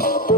Thank you.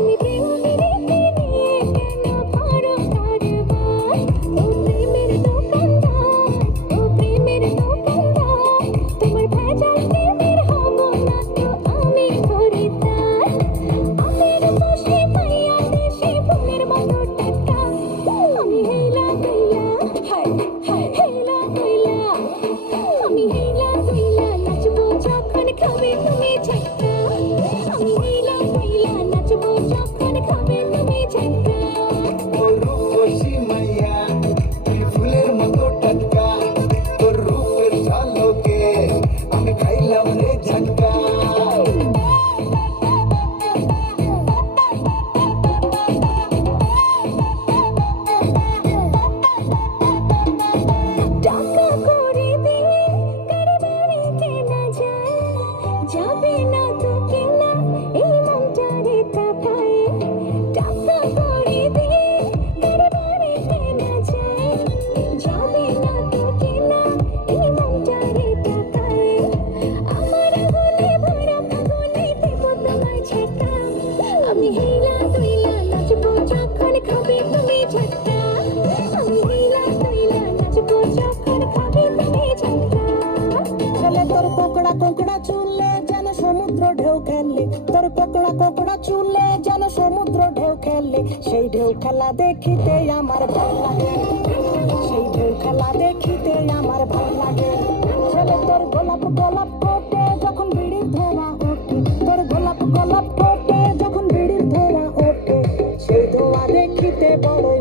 কোকড়া চুলে যেন সমুদ্র ঢেউ খেলে, তোর কোকড়া কোকড়া চুলে যেন সমুদ্র ঢেউ খেলে, সেই ঢেউ খেলা দেখিতে আমার ভালো লাগে। সেই ঢেউ খেলা দেখিতে আমার ভালো লাগে। চলে তোর গোলাপ গোলাপ কোটে যখন বিড়ির ধোয়া ওঠে, তোর গোলাপ গোলাপ কোটে যখন বিড়ির ধোয়া ওঠে, সেই ধোঁয়া দেখিতে বড়ই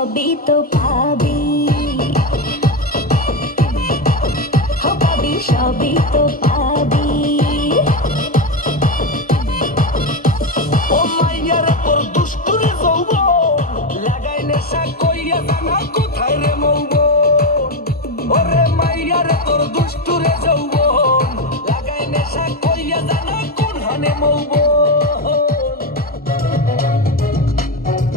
পাবি তো পাবি পাবি সবই তো পাবি ও মাইয়ারা তোর দুষ্টুরি